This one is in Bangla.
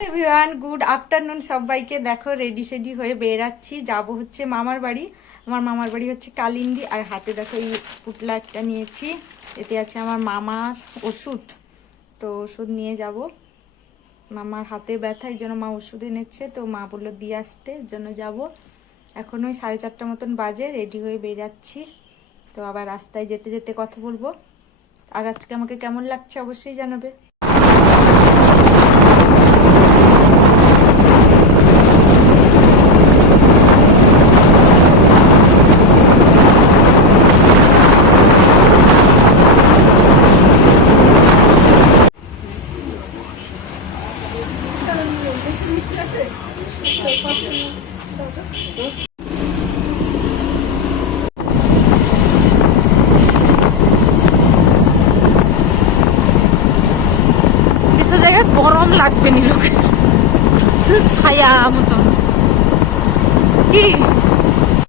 এভরিওয়ান গুড আফটারনুন সবাইকে। দেখো রেডি সেডি হয়ে বেরাচ্ছি, যাবো হচ্ছে মামার বাড়ি। আমার মামার বাড়ি হচ্ছে কালিন্দি। আর হাতে দেখো এই পুটলা একটা নিয়েছি, এতে আছে আমার মামার ওষুধ। তো ওষুধ নিয়ে যাব, মামার হাতে ব্যথা, এই জন্য মা ওষুধ এনেছে, তো মা বললো দিয়ে আসতে, এর জন্য যাবো। এখন ওই 4:30 মতন বাজে, রেডি হয়ে বেরাচ্ছি। তো আবার রাস্তায় যেতে যেতে কথা বলবো। আর আজকে আমাকে কেমন লাগছে অবশ্যই জানাবে। কিছু জায়গায় গরম লাগবে নি লোকের, ছায়া মতন কি